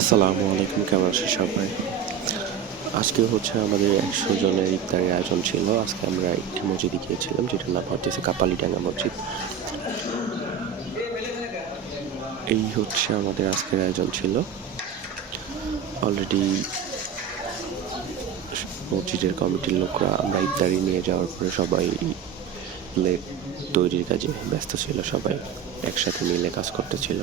আসসালামু আলাইকুম, কেমন আছে সবাই? আজকে হচ্ছে আমাদের একশো জনের ইফতারের আয়োজন ছিল। আজকে আমরা একটি মসজিদে গিয়েছিলাম যেটার নাম হচ্ছে কাপালিডাঙ্গা মসজিদ। এই হচ্ছে আমাদের আজকের আয়োজন ছিল। অলরেডি মসজিদের কমিটির লোকরা আমরা ইফতারি নিয়ে যাওয়ার পরে সবাই প্লেট তৈরির কাজে ব্যস্ত ছিল, সবাই একসাথে মিলে কাজ করতেছিল।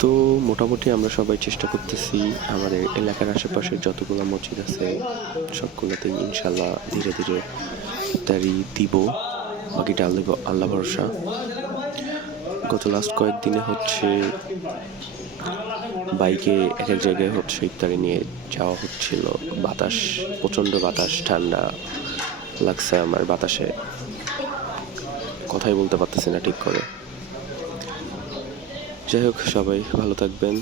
তো মোটামুটি আমরা সবাই চেষ্টা করতেছি আমাদের এলাকার আশেপাশে যতগুলো মসজিদ আছে, সবগুলোতেই ইনশাল্লাহ ধীরে ধীরে ইফতারি দিব, বাকিটা আল্লাহ আল্লাহ ভরসা। গত লাস্ট কয়েকদিনে হচ্ছে বাইকে এক এক জায়গায় হচ্ছে ইফতারি নিয়ে যাওয়া হচ্ছিল। বাতাস, প্রচণ্ড বাতাস, ঠান্ডা লাগছে আমার বাতাসে। কথাই বলতে পারতেছি না ঠিক করে। যাই হোক সবাই ভালো থাকবেন।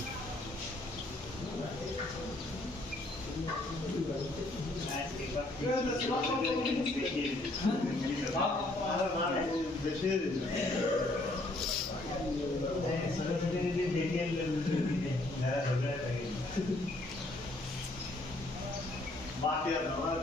আর